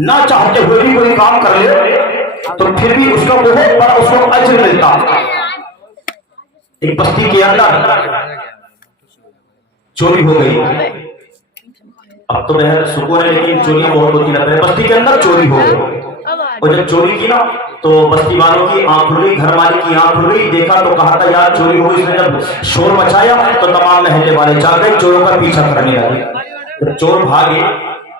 ना चाहते हुए भी कोई काम कर ले तो फिर भी उसका बहुत बड़ा उसको अजर मिलता। एक बस्ती के अंदर चोरी हो गई, अब तो बहर सुकून है लेकिन चोरियां बहुत होती रहती है। बस्ती के अंदर चोरी हो गई और जब चोरी की ना तो बस्ती वालों की आंख खुल गई, घर वाले की आंख खुल गई, देखा तो कहा था यार चोरी हो गई। इसने जब शोर मचाया तो तमाम महल्ले वाले जा गए, चोरों का पीछा करने लगे। जब चोर भागे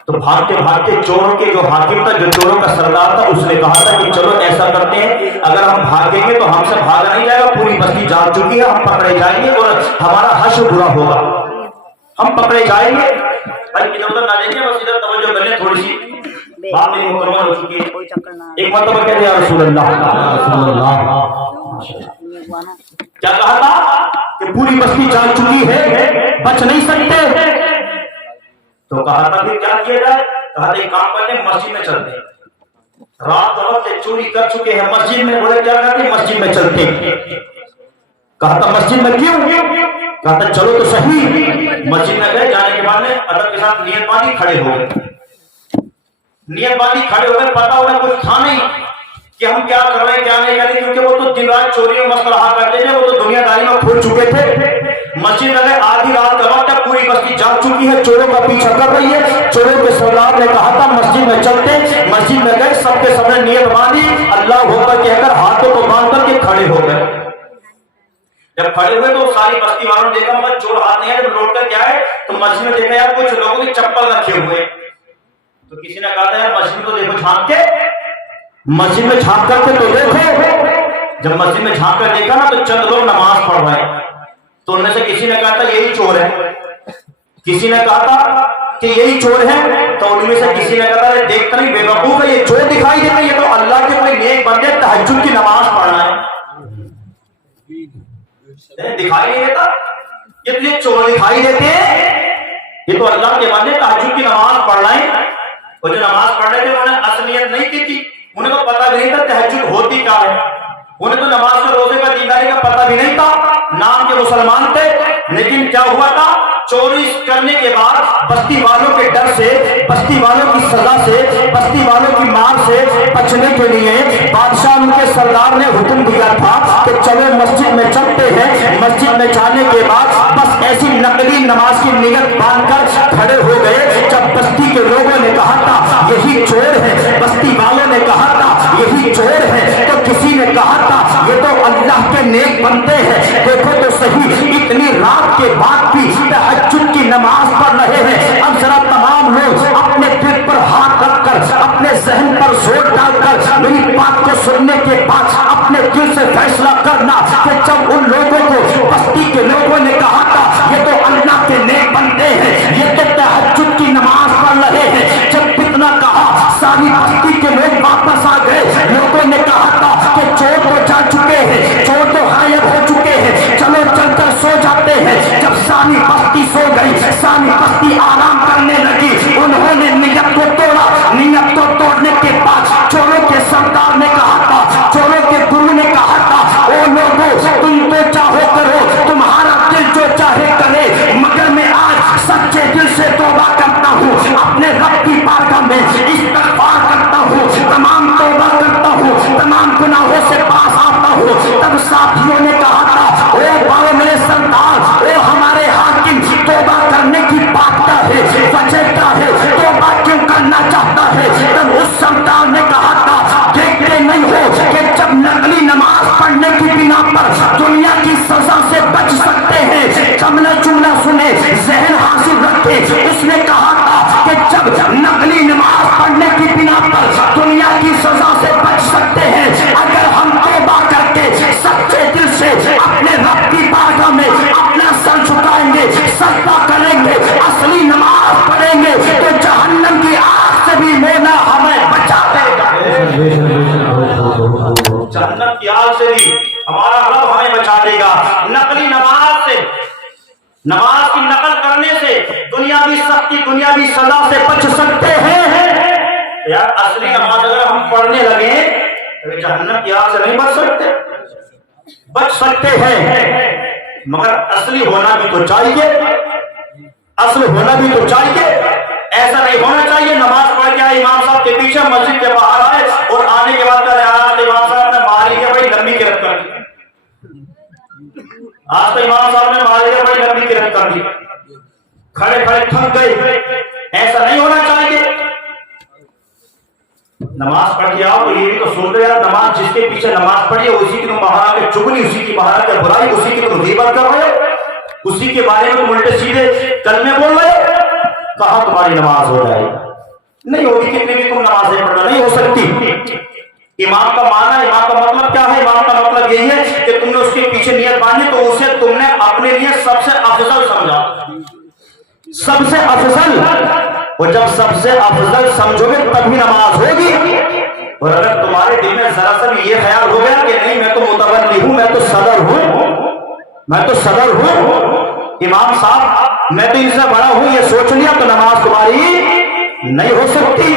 तो भागते भागते चोरों के जो हाकिम था, जो चोरों का सरदार था, उसने कहा था कि चलो ऐसा करते हैं, अगर हम भागेंगे तो हमसे भागा नहीं जाएगा, पूरी बस्ती जाग चुकी है, हम पकड़े जाएंगे और हमारा हश्र बुरा होगा, हम पकड़े जाएंगे। भाई इधर उधर ना देखें, बस इधर तवज्जो कर लें थोड़ी सी, बात मेरी मुकम्मल हो चुकी है। एक मरतबा कहते या रसूल अल्लाह, क्या कहा था कि पूरी बस्ती जाग चुकी है, बच नहीं सकते। तो कहा था फिर क्या किया जाए? कहा था एक काम करते हैं, मस्जिद में चलते हैं, रात वक्त चोरी कर चुके हैं मस्जिद में, बोले क्या करते हैं, मस्जिद में चलते हैं। कहा था मस्जिद में क्यों? कहा था चलो तो सही। मस्जिद में गए, जाने के बाद में अदब के साथ नियत बांधी, खड़े हो गए, नियत बांधी खड़े हो गए। पता उन्हें कुछ था नहीं कि हम क्या कर रहे हैं क्या नहीं कर रहे, क्योंकि वो तो दिन रात चोरी में मस्त रहा करते थे, वो तो दुनियादारी में खो चुके थे। मस्जिद में गए, आधी रात का वक्त, पूरी बस्ती जाग चुकी है, चोरों का पीछा कर रही है। चोरों के सरदार ने कहा था मस्जिद में चलते। मस्जिद में गए, सबके सामने नियत बांधी, अल्लाह होकर कहकर हाथों को बांध करके खड़े हो गए। जब खड़े हुए तो सारी बस्ती वालों ने देखा मगर चोर हाथ नहीं है। जब लौट कर क्या है तो मस्जिद में देखा यार कुछ लोगों के चप्पल रखे हुए, तो किसी ने कहा था यार मस्जिद को देखो झांक के, मस्जिद में झांक करके तो देखो। जब मस्जिद में झांक कर देखा ना तो चंद लोग नमाज पढ़ रहे हैं, तो उनमें से किसी ने कहा था यही चोर है, किसी ने कहा था कि यही चोर है, तो उनमें से किसी ने कहा था देखता नहीं बेवकूफ है, ये चोर दिखाई दे रहा है, ये तो अल्लाह के कोई नेक बंदे तहज्जुद की नमाज पढ़ रहा है, दिखाई नहीं देता, ये तुझे चोर दिखाई देते हैं, ये तो अल्लाह के बंदे तहज्जुद की नमाज पढ़ रहे हैं। और जो नमाज पढ़ रहे थे उन्होंने असलियत नहीं की थी, उन्हें तो पता भी नहीं था तहज्जुद होती क्या है, उन्हें तो नमाज का रोजे का दीदारी का पता भी नहीं था, नाम के मुसलमान थे। लेकिन क्या हुआ था, चोरी करने के बाद बस्ती वालों के डर से, बस्ती वालों की सजा से, बस्ती वालों की मार से बचने के लिए बादशाह उनके सरदार ने हुक्म दिया था कि चलो मस्जिद में चलते हैं। मस्जिद में जाने के बाद बस ऐसी नकली नमाज की नियत बांधकर खड़े हो गए। जब बस्ती के लोगों ने कहा था यही चोर है, बस्ती वालों ने कहा था यही चोर है, तो किसी ने कहा था ये तो अल्लाह के नेक बंदे हैं। देखो तो सही, इतनी रात के बाद भी तहज्जुद की नमाज पढ़ रहे हैं। अब जरा तमाम लोग अपने दिल पर हाथ रखकर, अपने जहन पर जोर डालकर मेरी बात को सुनने के बाद अपने दिल से फैसला करना कि जब उन लोगों को बस्ती के लोगों ने कहा था ये तो अल्लाह के नेक बंदे हैं, ये तो तहज्जुद की नमाज पढ़ रहे हैं, जब इतना कहा सारी बस्ती के लोग वापस आ गए। लोगों ने कहा था कि चोर तो जा चुके हैं, चोर तो गायब हो चुके हैं, चलो चलकर सो जाते हैं। जब सारी बस्ती सो गई, सारी बस्ती आराम करने लगी, उन्होंने नियत को तोड़ा। नियत को तोड़ने के बाद चोरों के सरदार ने कहा था, चोरों के गुरु ने कहा था ओ लोगों तुम तो चाहो करो, तुम्हारा दिल जो चाहे करे, मगर मैं आज सच्चे दिल से तौबा करता हूँ, अपने रब की बारगाह में इस्तग़फ़ार करता हूँ, तमाम तौबा करता हूँ, तमाम गुनाहों से पास आता हूँ। तब साथियों ने कहा था ओ बाबा मेरे सरदार, ओ हमारे हाकिम, तौबा करने की बात क्या है, वजह क्या है, तौबा क्यों करना चाहता है? तब उस सरदार ने कहा था देखते नहीं हो कि जब नकली नमाज पढ़ने की बिना पर दुनिया की सजा से बच सकते हैं, जमला जुमला सुने, जहन हासिल रखे। उसने कहा था कि जब नकली नमाज पढ़ने की बिना पर दुनिया की सजा से बच सकते हैं, अगर हम तौबा करके सच्चे दिल से अपने रब की बारगाह में अपना सर झुकाएंगे, सजदा करेंगे, असली नमाज पढ़ेंगे, तो जहन्नम की आग से भी मौला हमें बचा देगा। जहन्नम की आग से भी हमारा रब हमें बचा देगा। नकली नमाज से, नमाज की नकल करने से दुनियावी सख्ती, दुनियावी सजा से बच सकते हैं। यार असली नमाज अगर हम पढ़ने लगे तो जहन्नम की आग से नहीं बच सकते, बच सकते हैं, मगर असली होना भी तो चाहिए, असल होना भी तो चाहिए। ऐसा नहीं होना चाहिए नमाज पढ़ کر کے آئے امام صاحب کے پیچھے مسجد کے باہر آئے اور آنے کے بعد امام صاحب نے ماری ہے بھائی لمبی گرفت کر دی. آج تو امام صاحب نے ماری ہے بھائی لمبی گرفت کر دی. کھڑے کھڑے تھک گئے. ایسا نہیں ہونا چاہیے. نماز پڑھ کے آؤ تو یہ بھی تو سن رہے یار, نماز جس کے پیچھے نماز پڑھی ہے اسی کی تم باہر آ کے چگلی, اسی کی باہر آ کے برائی, اسی کی تم غیبت کر رہے ہو, اسی کے بارے میں تم الٹے سیدھے کلمے بول رہے ہو. کہاں تمہاری نماز ہو جائے گی؟ نہیں ہوگی. کتنی بھی تم نمازیں پڑھنا نہیں ہو سکتی. امام کا معنی, امام کا مطلب کیا ہے؟ امام کا مطلب یہی ہے کہ تم نے اس کے پیچھے نیت باندھی تو اسے تم نے اپنے لیے سب سے افضل سمجھا, سب سے افضل. اور جب سب سے افضل سمجھو گے تبھی نماز ہوگی. اور اگر تمہارے دل میں ذرا سا بھی یہ خیال ہو گیا کہ نہیں میں تو متولی ہوں, میں تو صدر ہوں, میں تو صدر ہوں, امام صاحب میں تو ان سے بڑا ہوں, یہ سوچ لیا تو نماز تمہاری نہیں ہو سکتی.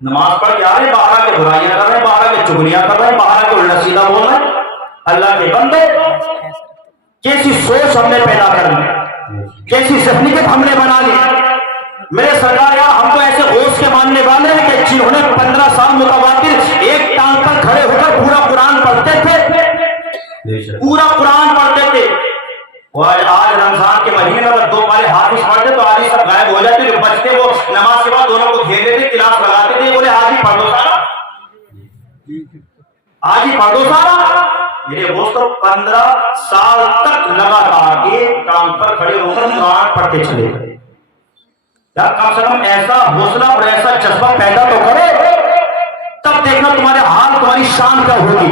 نماز پڑھ کے آ رہے, باہر آ کے برائیاں کر رہے ہیں, باہر آ کے چگلیاں کر رہے ہیں, باہر آ کے الٹا سیدھا بول رہے ہیں. اللہ کے بندے, کیسی سوچ ہم نے پیدا کر لی, کیسی ذہنیت ہم نے بنا لی. میرے سرکار یہاں ہم تو ایسے غوث کے ماننے والے ہیں کہ جنہوں نے 15 سال متواتر ایک ٹانگ پر کھڑے ہو کر پورا قرآن پڑھتے تھے, پورا قرآن پڑھتے تھے. اور آج رمضان کے مہینے میں اگر 2 پارے حافظ پڑھتے تو آج سب غائب ہو جاتے. جو بچتے وہ نماز کے بعد دونوں کو گھیر لیتے, کلاس لگاتے تھے, بولے آج ہی پڑھ دو سارا, آج ہی پڑھ دو سارا. میرے دوستوں 15 سال تک لگاتار ایک ٹانگ پر کھڑے ہو کر قرآن پڑھتے چلے گئے. یار کم سے کم ایسا حوصلہ اور ایسا جذبہ پیدا تو کرو, تب دیکھنا تمہارے حال, تمہاری شان کیا ہوگی.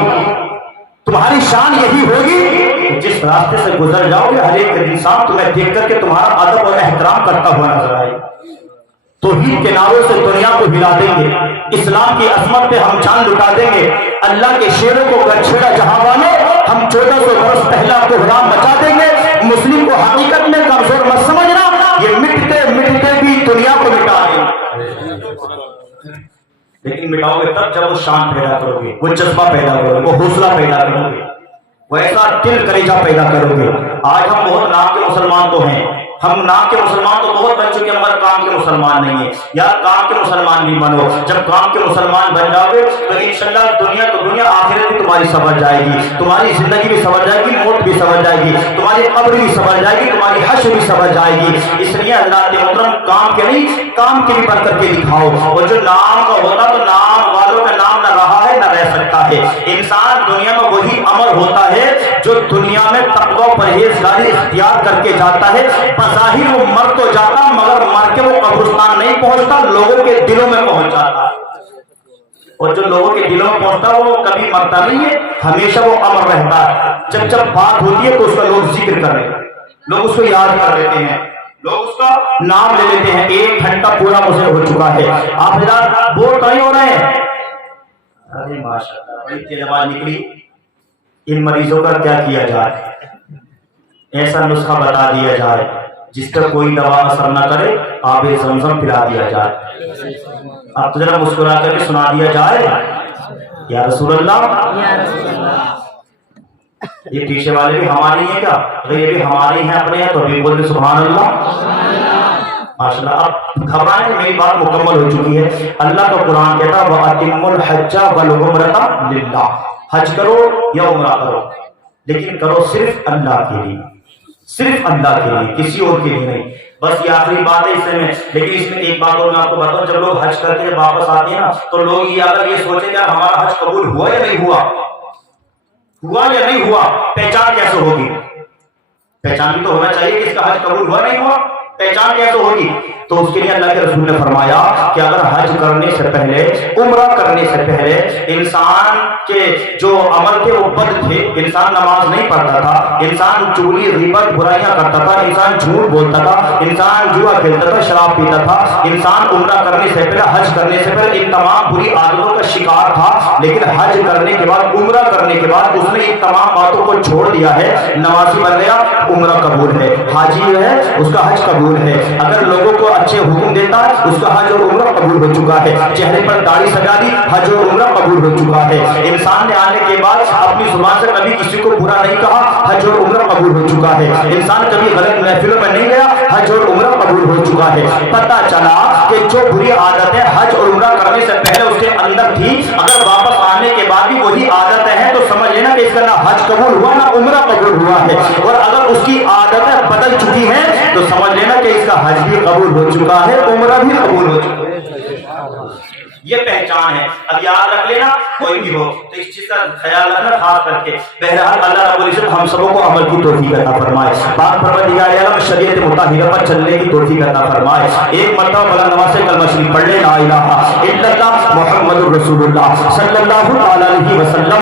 تمہاری شان یہی ہوگی جس راستے سے گزر جاؤ گے ہر ایک انسان تمہیں دیکھ کر کے تمہارا ادب اور احترام کرتا ہوا نظر آئے. توحید کے نعروں سے دنیا کو ہلا دیں گے, اسلام کی عظمت پہ ہم جان لٹا دیں گے. اللہ کے شیروں کو گر چھیڑا جہاں والے, ہم 1400 برس پہلا کوہرام مچا دیں گے. مسلم کو حقیقت میں کمزور مت سمجھنا, یہ مٹتے مٹتے بھی دنیا کو مٹا دیں گے. لیکن مٹاؤ گے تب جب وہ شان پیدا کرو گے, وہ جذبہ پیدا کرو گے, وہ حوصلہ پیدا کرو گے, وہ ایسا دل کلیجہ پیدا کرو گے. آج ہم بہت نام کے مسلمان تو ہیں, ہم نام کے مسلمان تو بہت بن چکے ہیں, مگر کام کے مسلمان نہیں ہیں. یار کام کے مسلمان بھی بنو. جب کام کے مسلمان بن جاؤ گے تو انشاءاللہ دنیا تو دنیا, آخرت بھی تمہاری سمجھ جائے گی, تمہاری زندگی بھی سمجھ جائے گی, موت بھی سمجھ جائے گی, تمہاری قبر بھی سمجھ جائے گی, تمہاری حشر بھی سمجھ جائے گی. اس لیے اللہ کے محترم کام کے نہیں, کام کے بھی بن کر کے دکھاؤ. اور جو نام کا ہوتا تو نام والوں کا نام نہ رہا ہے نہ رہ سکتا ہے. انسان دنیا میں وہی عمل ہوتا ہے جو دنیا میں تقوی و پرہیزگاری اختیار کر کے جاتا ہے. بظاہر وہ مر تو جاتا مگر مر کے وہ قبرستان نہیں پہنچتا, لوگوں کے دلوں میں پہنچ جاتا. اور جو لوگوں کے دلوں میں پہنچتا وہ کبھی مرتا نہیں ہے, ہمیشہ وہ امر رہتا ہے. جب جب بات ہوتی ہے تو اس کا لوگ ذکر کر رہے ہیں, لوگ اس کو یاد کر لیتے ہیں, لوگ اس کا نام لے لیتے ہیں. 1 گھنٹہ پورا مجھے ہو چکا ہے, آپ حضرات بور تو نہیں ہو رہے ہیں؟ ارے ماشاءاللہ بڑی تیز آواز نکلی. ان مریضوں کا کیا کیا جائے؟ ایسا نسخہ بتا دیا جائے جس کا کوئی دوا اثر نہ کرے, آب زمزم پلا دیا جائے. اب تو ذرا مسکرا کر کے سنا دیا جائے, یا رسول اللہ. یہ پیچھے والے بھی ہماری ہیں کیا؟ اگر یہ بھی ہماری ہیں, اپنے ہیں, تو بھی بولتے سبحان اللہ. ماشاءاللہ. اب گھبرائیں, میری بات مکمل ہو چکی ہے. اللہ کا قرآن کہتا ہے وَأَتِمُّ الْحَجَّ وَالْعُمْرَةَ لِلَّهِ, حج کرو یا عمرہ کرو, لیکن کرو صرف اللہ کے لیے, صرف اللہ کے لیے, کسی اور کے لیے نہیں. بس یہ آخری بات ہے اس میں. لیکن اس میں ایک بات اور میں آپ کو بتاؤں, جب لوگ حج کر کے واپس آتے ہیں نا تو لوگ یہ اگر یہ سوچیں کہ ہمارا حج قبول ہوا یا نہیں ہوا, ہوا یا نہیں ہوا, پہچان کیسے ہوگی؟ پہچان بھی تو ہونا چاہیے کہ اس کا حج قبول ہوا نہیں ہوا, پہچان کیسے ہوگی؟ تو اس کے لیے اللہ کے رسول نے فرمایا کہ اگر حج کرنے سے پہلے, عمرہ کرنے سے پہلے انسان کے جو عمل تھے وہ بد تھے, انسان نماز نہیں پڑھتا تھا, انسان چغلی غیبت برائیاں کرتا تھا, انسان جھوٹ بولتا تھا, انسان جوا کھیلتا تھا, شراب پیتا تھا, انسان عمرہ کرنے سے پہلے, حج کرنے سے پہلے ان تمام بری عادتوں کا شکار تھا. لیکن حج کرنے کے بعد, عمرہ کرنے کے بعد اس نے ان تمام باتوں کو چھوڑ دیا ہے, نمازی بن گیا, عمرہ قبول ہے, حاجی ہے, اس کا حج قبول ہے. اگر لوگوں کو अच्छे हुक्म देता है उसका हज और उम्रा कबूल हो चुका है। चेहरे पर दाढ़ी सजा दी, हज और उम्रा कबूल हो चुका है। इंसान ने आने के बाद अपनी जुबान से कभी किसी को बुरा नहीं कहा, हज और उम्रा कबूल हो चुका है। इंसान कभी गलत महफिलों में नहीं गया, हज और उम्रा कबूल हो चुका है। पता चला कि जो बुरी आदतें हज और उम्रा करने से पहले उसके अंदर थी, अगर वापस आने के बाद भी वही आदतें हैं तो समझ लेना कि इसका ना हज कबूल हुआ ना उम्रा कबूल हुआ है। और अगर उसकी आदतें बदल चुकी हैं तो समझ लेना कि इसका हज भी कबूल हो चुका है, उम्रा भी कबूल हो चुका है। ये पहचान है। अब याद रख लेना, कोई भी हो तो इस चीज का ख्याल रखना खास करके। बहरहाल अल्लाह रब्बुल इज्जत हम सबों को अमल की तौफीक अता फरमाए। पाक परवरदिगार आलम शरीयत मुताहिरा पर चलने की तौफीक अता फरमाए। एक मरतबा बुलंद आवाज से कलमा शरीफ पढ़ ले, ला इलाहा इल्लल्लाह मुहम्मदुर रसूलुल्लाह सल्लल्लाहु अलैहि वसल्लम।